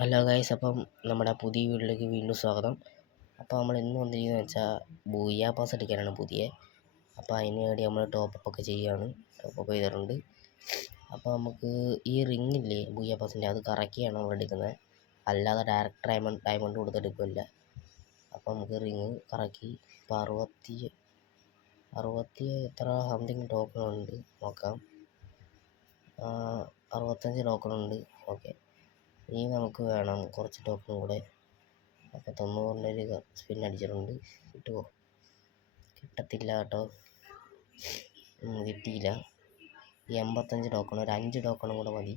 Hello guys, അപ്പം നമ്മുടെ പുതിയ വീട്ടിലേക്ക് വീണ്ടും സ്വാഗതം. അപ്പോൾ നമ്മൾ ഇന്ന് വന്നിരിക്കുന്നത് വെച്ചാൽ ബൂയാ പാസ് എടുക്കാനാണ് പുതിയ. അപ്പോൾ അതിന് വേണ്ടി നമ്മൾ ടോപ്പപ്പ് ഒക്കെ ചെയ്യുകയാണ്. ടോപ്പപ്പ് ചെയ്തിട്ടുണ്ട്. അപ്പോൾ നമുക്ക് ഈ റിങ്ങില്ലേ ബൂയാ പാസിൻ്റെ, അത് കറക്കിയാണ് നമ്മൾ എടുക്കുന്നത്, അല്ലാതെ ഡയറക്റ്റ് ഡയമണ്ട് കൊടുത്തെടുക്കില്ല. അപ്പോൾ നമുക്ക് റിങ് കറക്കി ഇപ്പോൾ അറുപത്തി എത്ര സംതിങ് ടോക്കണുണ്ട് നോക്കാം. 65 ടോക്കണുണ്ട്. ഓക്കെ, ഇനി നമുക്ക് വേണം കുറച്ച് ടോക്കൺ കൂടെ. അപ്പോൾ 90 ഒരു സ്പിൻ അടിച്ചിട്ടുണ്ട്. കിട്ടുമോ? കിട്ടത്തില്ല കേട്ടോ, കിട്ടിയില്ല. 85 ടോക്കൺ, ഒരു 5 ടോക്കണും കൂടെ മതി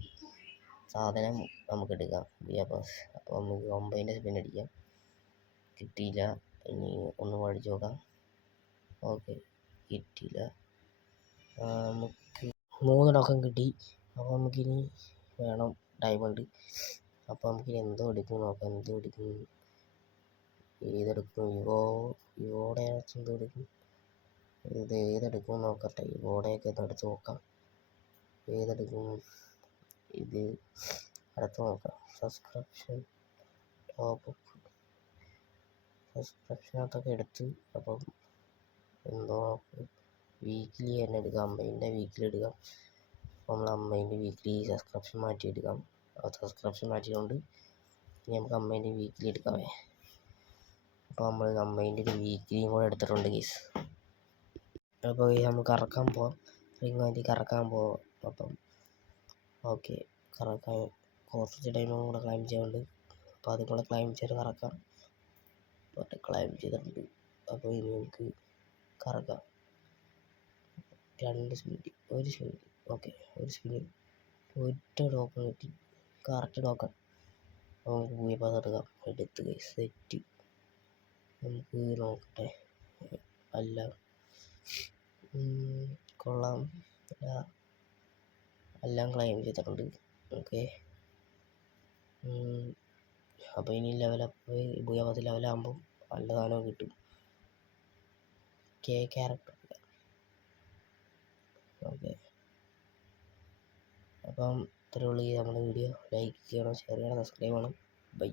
സാധനം നമുക്ക് എടുക്കാം ബൂയാ പാസ്. അപ്പോൾ നമുക്ക് 9 സ്പിൻ അടിക്കാം. കിട്ടിയില്ല. ഇനി ഒന്ന് പഠിച്ചു നോക്കാം. ഓക്കെ, കിട്ടിയില്ല. നമുക്ക് 3 ടോക്കൺ കിട്ടി. അപ്പോൾ നമുക്കിനി വേണം ഡയമണ്ട്. അപ്പോൾ നമുക്കിനി എന്തോ എടുക്കും നോക്കാം. ഏതെടുക്കും? ഇവോടെ എന്തോ എടുക്കും. ഏതെടുക്കും നോക്കട്ടെ. ഇവോടെയൊക്കെ ഒന്ന് എടുത്ത് നോക്കാം. ഏതെടുക്കും? ഇത് അടുത്ത് നോക്കാം. സബ്സ്ക്രിപ്ഷനകത്തൊക്കെ എടുത്ത്. അപ്പം എന്തോ വീക്കിലി തന്നെ എടുക്കാം. 50ൻ്റെ വീക്കിലി എടുക്കാം. അപ്പോൾ നമ്മൾ 50ൻ്റെ വീക്കിലി സബ്സ്ക്രിപ്ഷൻ മാറ്റിയെടുക്കാം. സബ്സ്ക്രിപ്ഷൻ മാറ്റിയതുകൊണ്ട് ഇനി നമുക്ക് 50ൻ്റെ വീക്കിലി എടുക്കാമേ. അപ്പോൾ നമ്മൾ 50ൻ്റെ ഒരു വീക്കിലിയും കൂടെ എടുത്തിട്ടുണ്ട് ഗീസ്. അപ്പോൾ നമ്മൾ കറക്കാൻ പോവാം. റിങ് വേണ്ടി കറക്കാൻ പോവാം. അപ്പം ഓക്കെ, കറക്കാൻ കുറച്ച് ടൈമും കൂടെ ക്ലൈം ചെയ്യുന്നുണ്ട്. അപ്പോൾ അതും കൂടെ ക്ലൈം ചെയ്ത് കറക്കാം. അപ്പോൾ ക്ലൈം ചെയ്തിട്ടുണ്ട്. അപ്പോൾ ഇനി നമുക്ക് കറക്കാം. 2 സ്പിൻ, 1 സ്പിൻ. ഓക്കെ, 1 സ്പിൻ, ഒറ്റ ടോക്കൺ കിട്ടി. Correct token. നമുക്ക് ബൂയാ പാസ് എടുക്കാം. എടുത്ത് സെറ്റ്. നമുക്ക് നോക്കട്ടെ. അല്ല, കൊള്ളാം. എല്ലാം ക്ലൈം ചെയ്തിട്ടുണ്ട്. ഓക്കെ, അപ്പോൾ ഇനി ലെവലപ്പ് ബൂയാ പാസ് ലെവലാകുമ്പോൾ നല്ല സാധനം കിട്ടും. ക്യാരക്ടർ. ഓക്കെ, അപ്പം ഇത്രയേ ഉള്ളൂ. നമ്മുടെ വീഡിയോ ലൈക്ക് ചെയ്യണം, ഷെയർ ചെയ്യണം, സബ്സ്ക്രൈബ് ചെയ്യണം. ബൈ.